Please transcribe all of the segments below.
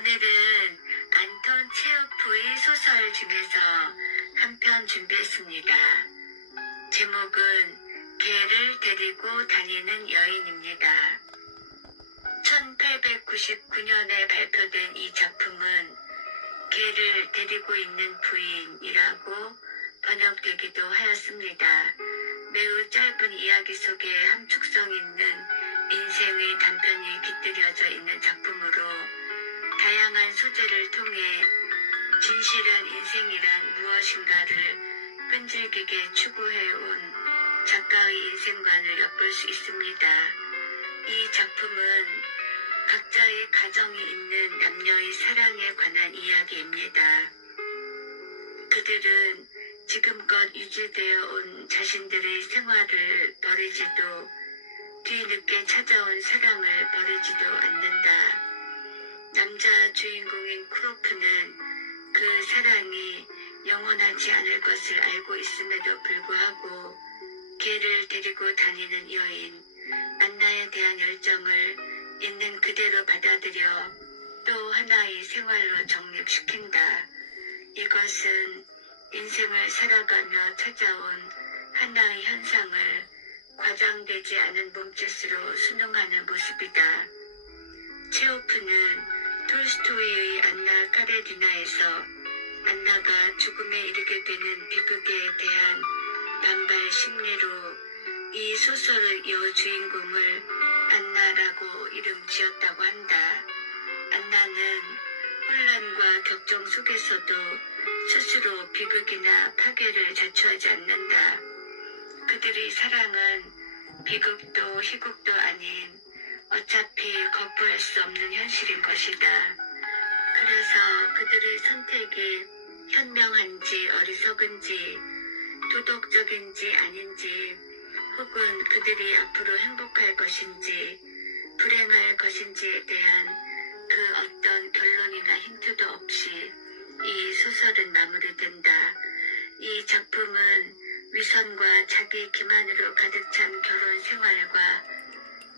오늘은 안톤 체호프의 소설 중에서 한 편 준비했습니다. 제목은 개를 데리고 다니는 여인입니다. 1899년에 발표된 이 작품은 개를 데리고 있는 부인이라고 번역되기도 하였습니다. 매우 짧은 이야기 속에 함축성 있는 인생의 단편이 깃들여져 있는 작품으로 다양한 소재를 통해 진실한 인생이란 무엇인가를 끈질기게 추구해온 작가의 인생관을 엿볼 수 있습니다. 이 작품은 각자의 가정이 있는 남녀의 사랑에 관한 이야기입니다. 그들은 지금껏 유지되어 온 자신들의 생활을 버리지도 뒤늦게 찾아온 사랑을 버리지도 않는다. 남자 주인공인 크로프는 그 사랑이 영원하지 않을 것을 알고 있음에도 불구하고 개를 데리고 다니는 여인 안나에 대한 열정을 있는 그대로 받아들여 또 하나의 생활로 정립시킨다. 이것은 인생을 살아가며 찾아온 하나의 현상을 과장되지 않은 몸짓으로 순응하는 모습이다. 체호프는 톨스토이의 안나 카레니나에서 안나가 죽음에 이르게 되는 비극에 대한 반발 심리로 이 소설의 여주인공을 안나라고 이름 지었다고 한다. 안나는 혼란과 격정 속에서도 스스로 비극이나 파괴를 자초하지 않는다. 그들의 사랑은 비극도 희극도 아닌 어차피 거부할 수 없는 현실인 것이다. 그래서 그들의 선택이 현명한지 어리석은지 도덕적인지 아닌지 혹은 그들이 앞으로 행복할 것인지 불행할 것인지에 대한 그 어떤 결론이나 힌트도 없이 이 소설은 마무리된다. 이 작품은 위선과 자기 기만으로 가득 찬 결혼 생활과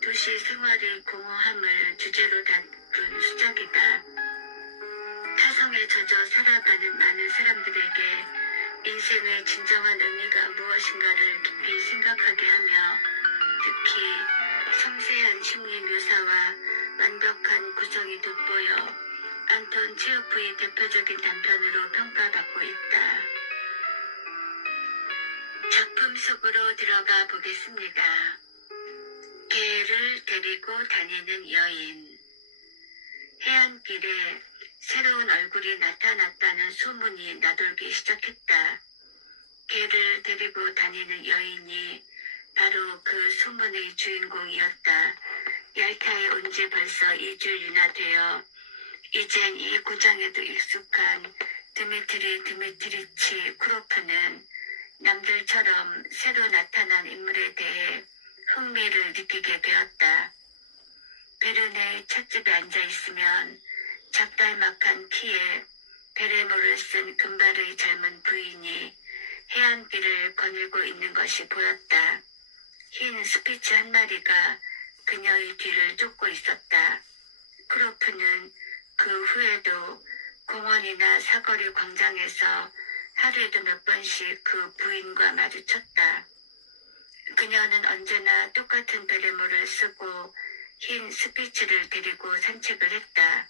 도시 생활의 공허함을 주제로 다룬 수작이다. 타성에 젖어 살아가는 많은 사람들에게 인생의 진정한 의미가 무엇인가를 깊이 생각하게 하며 특히 섬세한 심리 묘사와 완벽한 구성이 돋보여 안톤 체호프의 대표적인 단편으로 평가받고 있다. 작품 속으로 들어가 보겠습니다. 개를 데리고 다니는 여인. 해안길에 새로운 얼굴이 나타났다는 소문이 나돌기 시작했다. 개를 데리고 다니는 여인이 바로 그 소문의 주인공이었다. 얄타에 온 지 벌써 2주일이나 되어 이젠 이 고장에도 익숙한 드미트리 드미트리치 크로프는 남들처럼 새로 나타난 인물에 대해 흥미를 느끼게 되었다. 베르네 찻집에 앉아있으면 작달막한 키에 베레모를 쓴 금발의 젊은 부인이 해안길을 거닐고 있는 것이 보였다. 흰 스피츠 한 마리가 그녀의 뒤를 쫓고 있었다. 크로프는 그 후에도 공원이나 사거리 광장에서 하루에도 몇 번씩 그 부인과 마주쳤다. 그녀는 언제나 똑같은 베레모를 쓰고 흰 스피츠를 데리고 산책을 했다.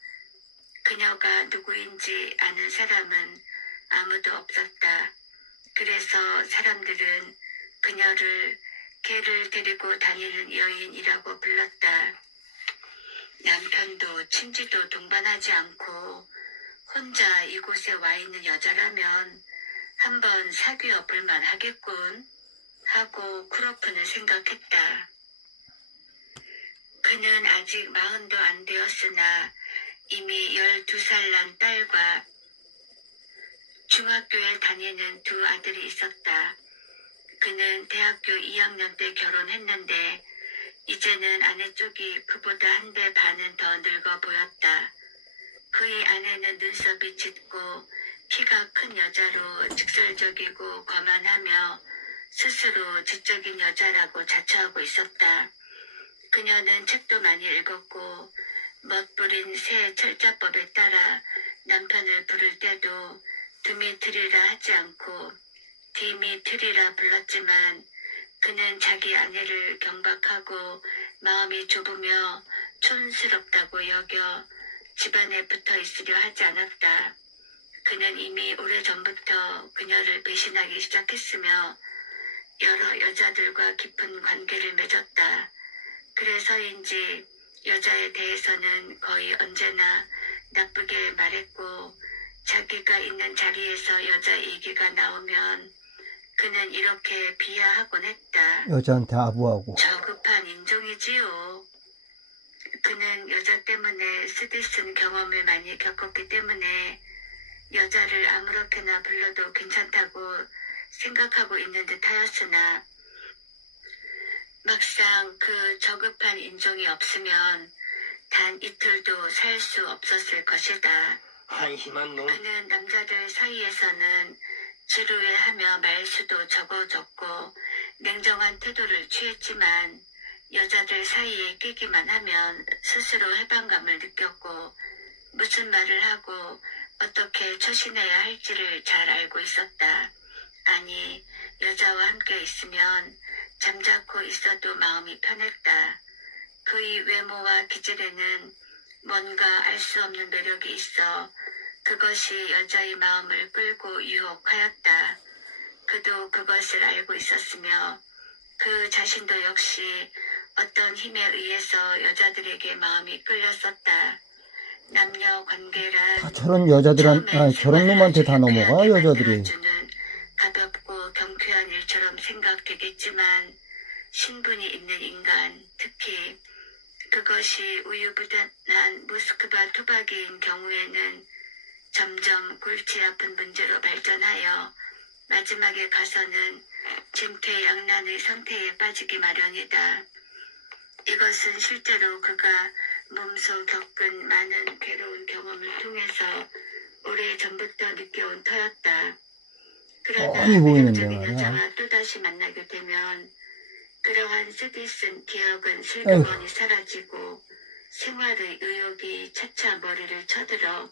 그녀가 누구인지 아는 사람은 아무도 없었다. 그래서 사람들은 그녀를 개를 데리고 다니는 여인이라고 불렀다. 남편도 친지도 동반하지 않고 혼자 이곳에 와 있는 여자라면 한번 사귀어 볼만 하겠군 하고 크로프는 생각했다. 그는 아직 40도 안 되었으나 이미 12살 난 딸과 중학교에 다니는 두 아들이 있었다. 그는 대학교 2학년 때 결혼했는데 이제는 아내 쪽이 그보다 한 배 반은 더 늙어 보였다. 그의 아내는 눈썹이 짙고 키가 큰 여자로 직설적이고 거만하며 스스로 지적인 여자라고 자처하고 있었다. 그녀는 책도 많이 읽었고 멋부린 새 철자법에 따라 남편을 부를 때도 드미트리라 하지 않고 디미트리라 불렀지만 그는 자기 아내를 경박하고 마음이 좁으며 촌스럽다고 여겨 집안에 붙어 있으려 하지 않았다. 그는 이미 오래전부터 그녀를 배신하기 시작했으며 여러 여자들과 깊은 관계를 맺었다. 그래서인지 여자에 대해서는 거의 언제나 나쁘게 말했고 자기가 있는 자리에서 여자 얘기가 나오면 그는 이렇게 비하하곤 했다. 여자한테 아부하고. 저급한 인종이지요. 그는 여자 때문에 쓰디쓴 경험을 많이 겪었기 때문에 여자를 아무렇게나 불러도 괜찮다고 생각하고 있는 듯 하였으나 막상 그 저급한 인종이 없으면 단 이틀도 살 수 없었을 것이다. 한심한 놈. 그는 남자들 사이에서는 지루해하며 말수도 적어졌고 냉정한 태도를 취했지만 여자들 사이에 끼기만 하면 스스로 해방감을 느꼈고 무슨 말을 하고 어떻게 처신해야 할지를 잘 알고 있었다. 아니, 여자와 함께 있으면 잠자코 있어도 마음이 편했다. 그의 외모와 기질에는 뭔가 알 수 없는 매력이 있어 그것이 여자의 마음을 끌고 유혹하였다. 그도 그것을 알고 있었으며 그 자신도 역시 어떤 힘에 의해서 여자들에게 마음이 끌렸었다. 남녀 관계란 다 저런 저런 놈한테 다 넘어가, 여자들이. 주는 가볍고 경쾌한 일처럼 생각되겠지만 신분이 있는 인간, 특히 그것이 우유부단한 모스크바 토박이인 경우에는 점점 골치 아픈 문제로 발전하여 마지막에 가서는 진퇴양난의 상태에 빠지기 마련이다. 이것은 실제로 그가 몸소 겪은 많은 괴로운 경험을 통해서 오래전부터 느껴온 터였다. 그러나 뻔히 보이는데 매력적인 말이야. 여자와 또다시 만나게 되면 그러한 쓰디쓴 기억은 슬그머니 사라지고 생활의 의욕이 차차 머리를 쳐들어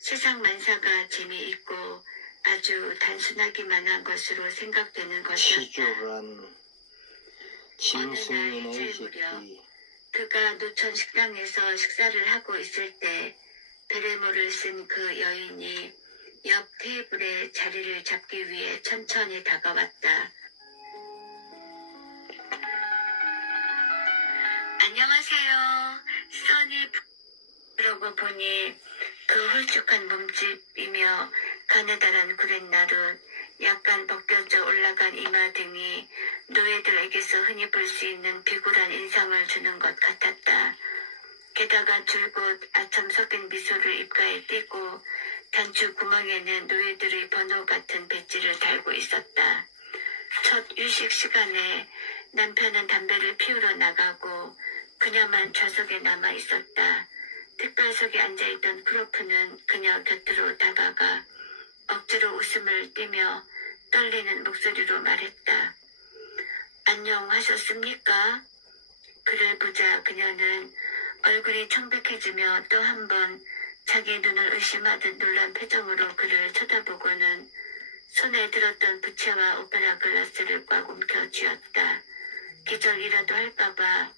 세상 만사가 재미있고 아주 단순하기만 한 것으로 생각되는 것이었다. 치졸한 짐승이네 이 새끼. 그가 노천 식당에서 식사를 하고 있을 때 베레모를 쓴 그 여인이 옆 테이블에 자리를 잡기 위해 천천히 다가왔다. 안녕하세요. 써니 그러고 보니 그 홀쭉한 몸집이며 가느다란 구렛나룻, 약간 벗겨져 올라간 이마 등이 노예들에게서 흔히 볼 수 있는 비굴한 인상을 주는 것 같았다. 게다가 줄곧 아첨 섞인 미소를 입가에 띠고 단추 구멍에는 노예들의 번호 같은 배지를 달고 있었다. 첫 휴식 시간에 남편은 담배를 피우러 나가고 그녀만 좌석에 남아 있었다. 특별석에 앉아있던 프로프는 그녀 곁으로 다가가 억지로 웃음을 띠며 떨리는 목소리로 말했다. 안녕하셨습니까? 그를 보자 그녀는 얼굴이 청백해지며 또 한 번 자기 눈을 의심하듯 놀란 표정으로 그를 쳐다보고는 손에 들었던 부채와 오페라 글라스를 꽉 움켜 쥐었다. 기절이라도 할까봐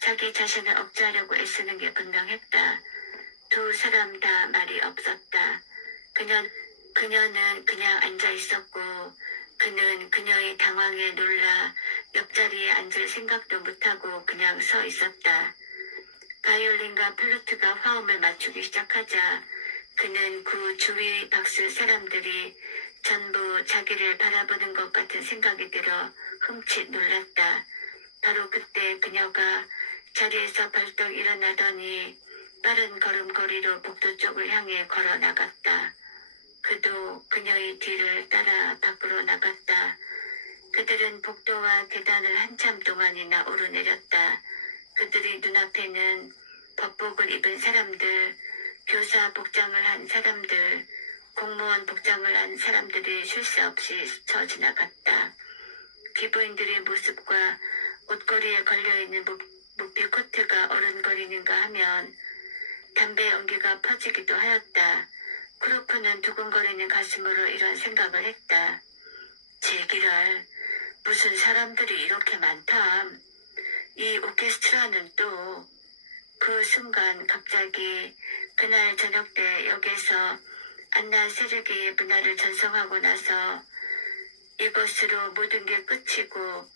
자기 자신을 억제하려고 애쓰는 게 분명했다. 두 사람 다 말이 없었다. 그녀는 그냥 앉아 있었고 그는 그녀의 당황에 놀라 옆자리에 앉을 생각도 못하고 그냥 서 있었다. 바이올린과 플루트가 화음을 맞추기 시작하자 그는 그 주위의 박수 사람들이 전부 자기를 바라보는 것 같은 생각이 들어 흠칫 놀랐다. 바로 그때 그녀가 자리에서 벌떡 일어나더니 빠른 걸음걸이로 복도 쪽을 향해 걸어 나갔다. 그도 그녀의 뒤를 따라 밖으로 나갔다. 그들은 복도와 계단을 한참 동안이나 오르내렸다. 그들의 눈앞에는 법복을 입은 사람들, 교사 복장을 한 사람들, 공무원 복장을 한 사람들이 쉴 새 없이 스쳐 지나갔다. 귀부인들의 모습과 옷걸이에 걸려있는 무피 코트가 어른거리는가 하면 담배 연기가 퍼지기도 하였다. 크로프는 두근거리는 가슴으로 이런 생각을 했다. 제기랄, 무슨 사람들이 이렇게 많담. 이 오케스트라는 또. 그 순간 갑자기 그날 저녁 때 역에서 안나 세르게의 문화를 전송하고 나서 이것으로 모든 게 끝이고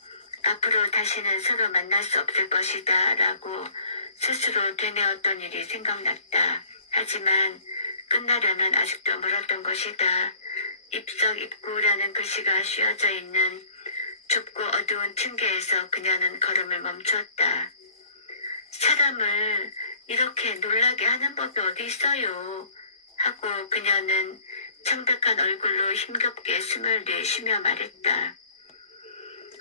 앞으로 다시는 서로 만날 수 없을 것이다 라고 스스로 되뇌었던 일이 생각났다. 하지만 끝나려면 아직도 멀었던 것이다. 입석 입구라는 글씨가 씌어져 있는 좁고 어두운 층계에서 그녀는 걸음을 멈췄다. 사람을 이렇게 놀라게 하는 법이 어디 있어요? 하고 그녀는 창백한 얼굴로 힘겹게 숨을 내쉬며 말했다.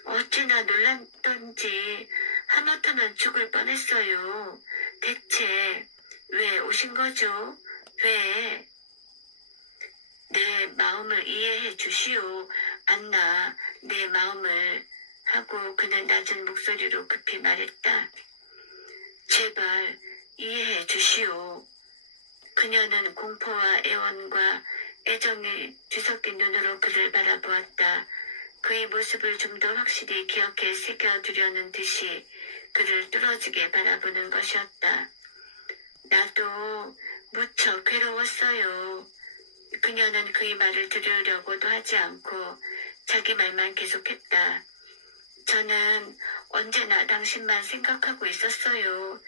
어찌나 놀랐던지 하마터면 죽을 뻔했어요. 대체 왜 오신 거죠? 왜? 내 마음을 이해해 주시오. 안나, 내 마음을. 하고 그는 낮은 목소리로 급히 말했다. 제발 이해해 주시오. 그녀는 공포와 애원과 애정이 뒤섞인 눈으로 그를 바라보았다. 그의 모습을 좀 더 확실히 기억해 새겨두려는 듯이 그를 뚫어지게 바라보는 것이었다. 나도 무척 괴로웠어요. 그녀는 그의 말을 들으려고도 하지 않고 자기 말만 계속했다. 저는 언제나 당신만 생각하고 있었어요.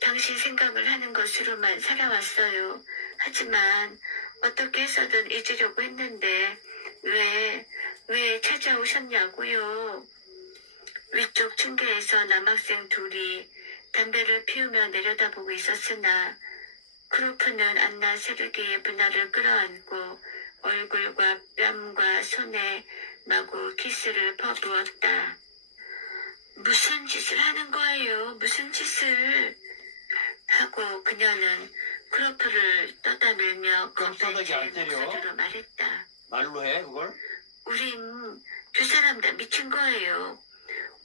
당신 생각을 하는 것으로만 살아왔어요. 하지만 어떻게 해서든 잊으려고 했는데 왜 찾아오셨냐고요. 위쪽 층계에서 남학생 둘이 담배를 피우며 내려다보고 있었으나 크로프는 안나 세르게의 분할을 끌어안고 얼굴과 뺨과 손에 마구 키스를 퍼부었다. 무슨 짓을 하는 거예요? 무슨 짓을? 하고 그녀는 크로프를 떠다밀며 깜짝하게 안 검사의 때려? 목소리로 말했다. 말로 해 그걸? 우린 두 사람 다 미친 거예요.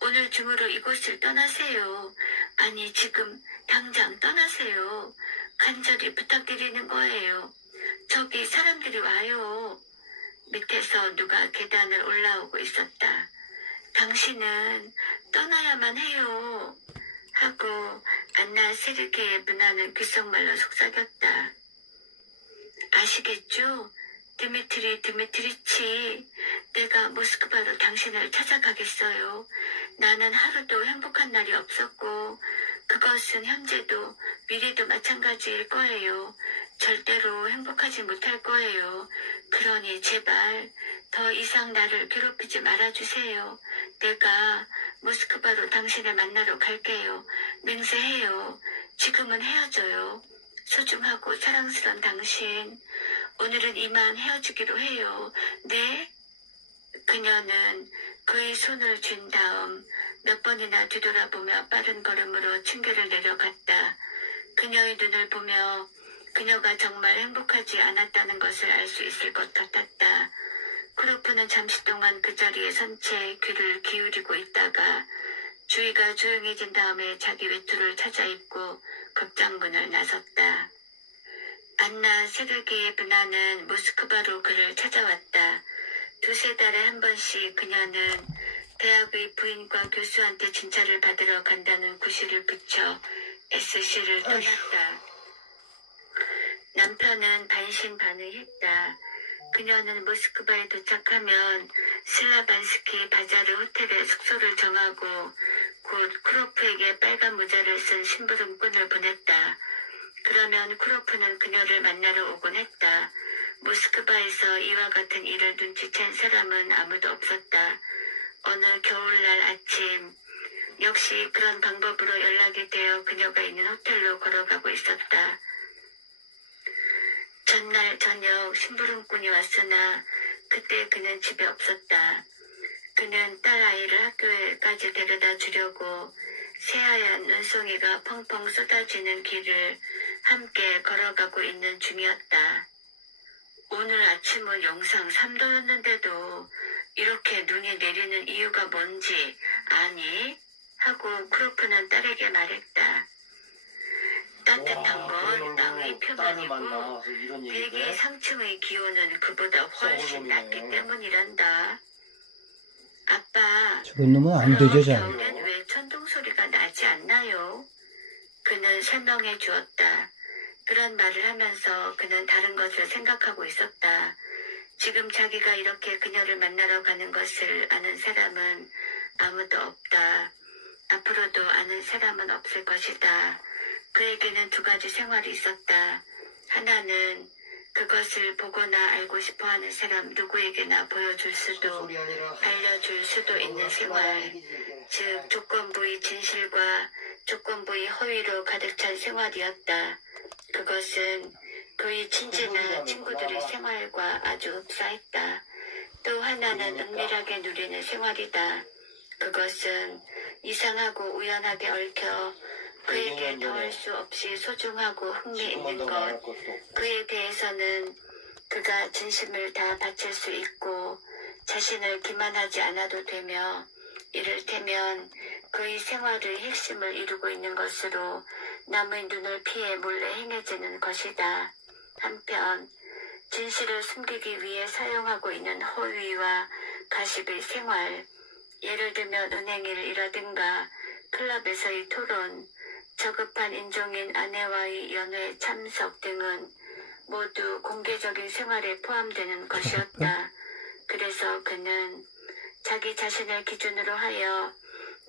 오늘 중으로 이곳을 떠나세요. 아니 지금 당장 떠나세요. 간절히 부탁드리는 거예요. 저기 사람들이 와요. 밑에서 누가 계단을 올라오고 있었다. 당신은 떠나야만 해요. 하고 안나 세르게의 문화는 귓속말로 속삭였다. 아시겠죠? 드미트리치, 내가 모스크바로 당신을 찾아가겠어요. 나는 하루도 행복한 날이 없었고 그것은 현재도 미래도 마찬가지일 거예요. 절대로 행복하지 못할 거예요. 그러니 제발 더 이상 나를 괴롭히지 말아주세요. 내가 모스크바로 당신을 만나러 갈게요. 맹세해요. 지금은 헤어져요. 소중하고 사랑스러운 당신. 오늘은 이만 헤어지기로 해요. 네? 그녀는 그의 손을 쥔 다음 몇 번이나 뒤돌아보며 빠른 걸음으로 층계를 내려갔다. 그녀의 눈을 보며 그녀가 정말 행복하지 않았다는 것을 알 수 있을 것 같았다. 크로프는 잠시 동안 그 자리에 선 채 귀를 기울이고 있다가 주위가 조용해진 다음에 자기 외투를 찾아 입고 극장문을 나섰다. 안나 세르게의 분화는 모스크바로 그를 찾아왔다. 두세 달에 한 번씩 그녀는 대학의 부인과 교수한테 진찰을 받으러 간다는 구실을 붙여 SC를 떠났다. 남편은 반신반의했다. 그녀는 모스크바에 도착하면 슬라반스키 바자르 호텔에 숙소를 정하고 곧 크로프에게 빨간 모자를 쓴 심부름꾼을 보냈다. 그러면 크로프는 그녀를 만나러 오곤 했다. 모스크바에서 이와 같은 일을 눈치챈 사람은 아무도 없었다. 어느 겨울날 아침 역시 그런 방법으로 연락이 되어 그녀가 있는 호텔로 걸어가고 있었다. 전날 저녁 심부름꾼이 왔으나 그때 그는 집에 없었다. 그는 딸아이를 학교에까지 데려다 주려고 새하얀 눈송이가 펑펑 쏟아지는 길을 함께 걸어가고 있는 중이었다. 오늘 아침은 영상 3도였는데도 이렇게 눈이 내리는 이유가 뭔지 아니? 하고 크로프는 딸에게 말했다. 따뜻한 와, 건 그런 난 자기 딸을 표면이고 만나서 이런 대기 얘기를 해? 상층의 기온은 그보다 훨씬 서울놈이네. 낮기 때문이란다. 아빠, 저런 놈은 안 되죠, 그럼 잘. 겨울엔 왜 천둥 소리가 나지 않나요? 그는 설명해 주었다. 그런 말을 하면서 그는 다른 것을 생각하고 있었다. 지금 자기가 이렇게 그녀를 만나러 가는 것을 아는 사람은 아무도 없다. 앞으로도 아는 사람은 없을 것이다. 그에게는 두 가지 생활이 있었다. 하나는 그것을 보거나 알고 싶어하는 사람 누구에게나 보여줄 수도 소설이 아니라 알려줄 수도 있는 생활, 즉 조건부의 진실과 조건부의 허위로 가득 찬 생활이었다. 그것은 그의 친지나 친구들의 생활과 아주 흡사했다. 또 하나는 은밀하게 누리는 생활이다. 그것은 이상하고 우연하게 얽혀 그에게 더할 수 없이 소중하고 흥미있는 것, 그에 대해서는 그가 진심을 다 바칠 수 있고 자신을 기만하지 않아도 되며 이를테면 그의 생활의 핵심을 이루고 있는 것으로 남의 눈을 피해 몰래 행해지는 것이다. 한편 진실을 숨기기 위해 사용하고 있는 허위와 가십의 생활, 예를 들면 은행일이라든가 클럽에서의 토론, 저급한 인종인 아내와의 연회 참석 등은 모두 공개적인 생활에 포함되는 것이었다. 그래서 그는 자기 자신을 기준으로 하여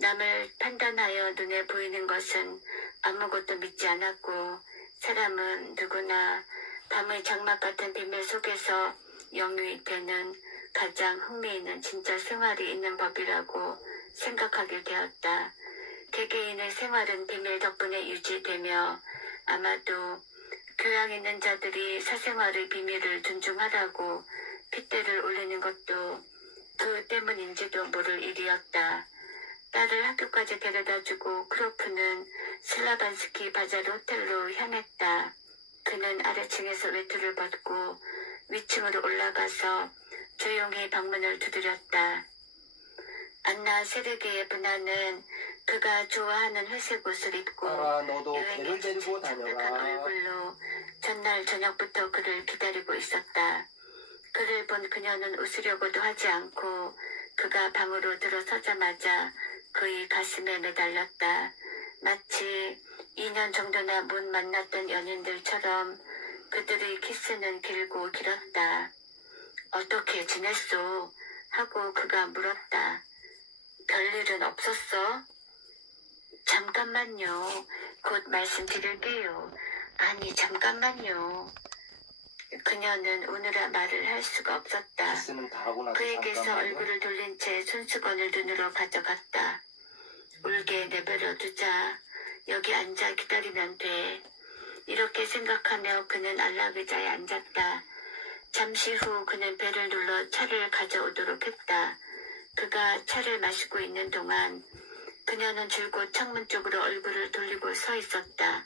남을 판단하여 눈에 보이는 것은 아무것도 믿지 않았고 사람은 누구나 밤의 장막 같은 비밀 속에서 영유이 되는 가장 흥미있는 진짜 생활이 있는 법이라고 생각하게 되었다. 개개인의 생활은 비밀 덕분에 유지되며 아마도 교양 있는 자들이 사생활의 비밀을 존중하라고 핏대를 올리는 것도 그 때문인지도 모를 일이었다. 딸을 학교까지 데려다주고 크로프는 슬라반스키 바자르 호텔로 향했다. 그는 아래층에서 외투를 벗고 위층으로 올라가서 조용히 방문을 두드렸다. 안나 세르게의 분화는 그가 좋아하는 회색 옷을 입고 너도 여행에 걔를 데리고 지친 창백한 다녀라. 얼굴로 전날 저녁부터 그를 기다리고 있었다. 그를 본 그녀는 웃으려고도 하지 않고 그가 방으로 들어서자마자 그의 가슴에 매달렸다. 마치 2년 정도나 못 만났던 연인들처럼 그들의 키스는 길고 길었다. 어떻게 지냈소? 하고 그가 물었다. 별일은 없었어? 잠깐만요. 곧 말씀드릴게요. 아니 잠깐만요. 그녀는 오늘아 말을 할 수가 없었다. 키스는 다 하고 나서 그에게서 잠깐만요. 얼굴을 돌린 채 손수건을 눈으로 가져갔다. 울게 내버려 두자. 여기 앉아 기다리면 돼. 이렇게 생각하며 그는 안락의자에 앉았다. 잠시 후 그는 벨을 눌러 차를 가져오도록 했다. 그가 차를 마시고 있는 동안 그녀는 줄곧 창문 쪽으로 얼굴을 돌리고 서 있었다.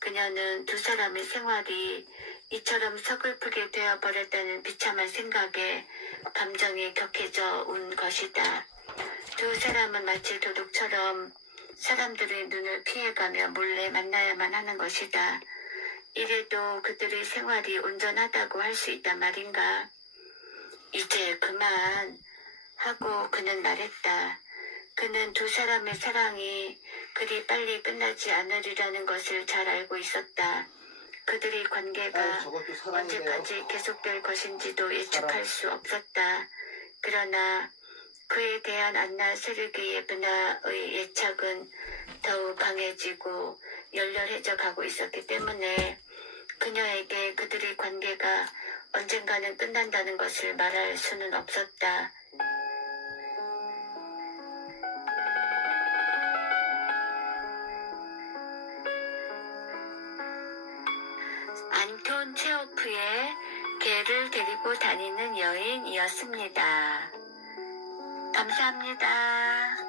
그녀는 두 사람의 생활이 이처럼 서글프게 되어버렸다는 비참한 생각에 감정이 격해져 온 것이다. 두 사람은 마치 도둑처럼 사람들의 눈을 피해가며 몰래 만나야만 하는 것이다. 이래도 그들의 생활이 온전하다고 할 수 있단 말인가? 이제 그만 하고 그는 말했다. 그는 두 사람의 사랑이 그리 빨리 끝나지 않으리라는 것을 잘 알고 있었다. 그들의 관계가 저것도 사랑이네요. 언제까지 계속될 것인지도 예측할 수 없었다. 그러나 그에 대한 안나 세르게예브나의 예측은 더욱 강해지고 열렬해져 가고 있었기 때문에 그녀에게 그들의 관계가 언젠가는 끝난다는 것을 말할 수는 없었다. 안톤 체호프의 개를 데리고 다니는 여인이었습니다. 감사합니다.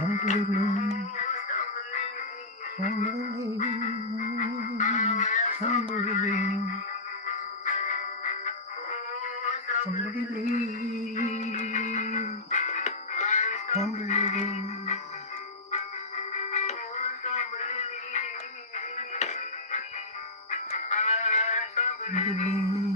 Unbelieving, unbelieving, unbelieving, unbelieving, unbelieving. Unbelieving.